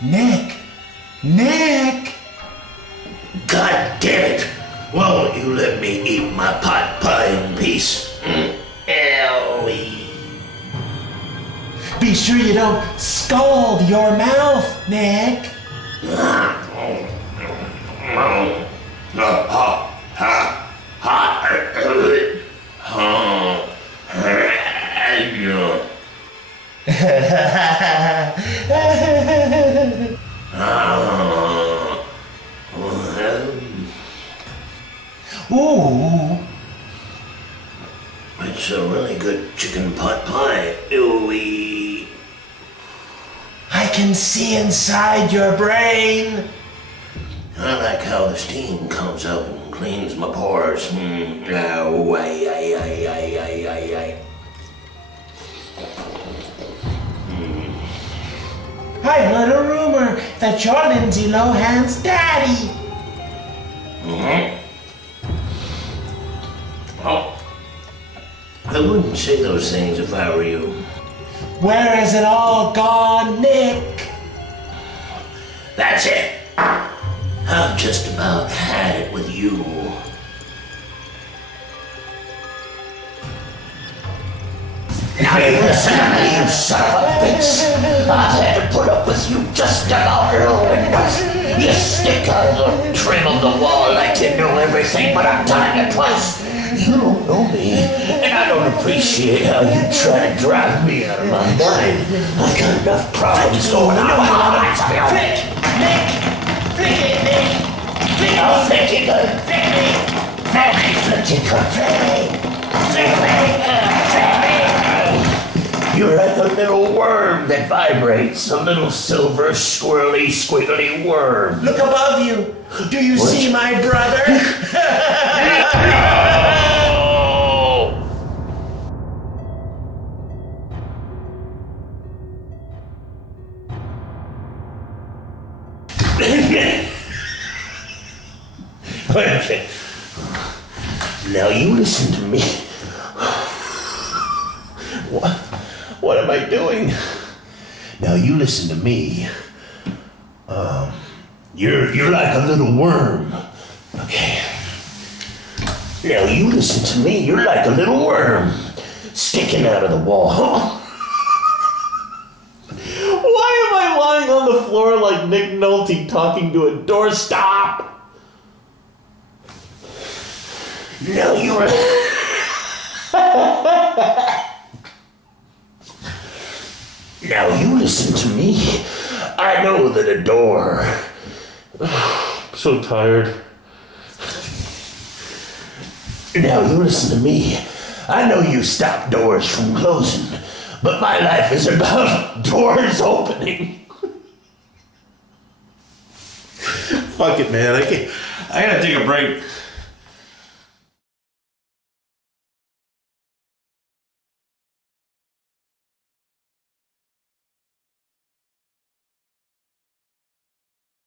Nick! Nick! God damn it! Why won't you let me eat my pot pie in peace? Owie. Be sure you don't scald your mouth, Nick! Ooh! It's a really good chicken pot pie. Ooey. I can see inside your brain! I like how the steam comes up and cleans my pores. Oh, ay. I heard a rumor that you're Lindsay Lohan's daddy! Well, I wouldn't say those things if I were you. Where has it all gone, Nick? That's it. I've just about had it with you. Now you listen to me, you son of a bitch. I've had to put up with you just about long enough. You stick on the trim of the wall like you know everything, but I'm telling you twice. You don't know me, and I don't appreciate how you try to drive me out of my mind. I've got enough problems going on. Flick! Nick! Flick it, Nick! Flick I'll flick it good. Flick me! Flick me, flick it good. Flick me. You're like a little worm that vibrates, a little silver, squirrely, squiggly worm. Look above you! Do you see my brother? Okay. Now you listen to me. What am I doing? Now you listen to me. You're like a little worm. Okay. Now you listen to me. You're like a little worm sticking out of the wall. Why am I lying on the floor like Nick Nolte talking to a doorstop? Now you're... Now you listen to me. I know that a door... So tired. Now you listen to me. I know you stop doors from closing, but my life is about doors opening. Fuck it, man. I gotta take a break.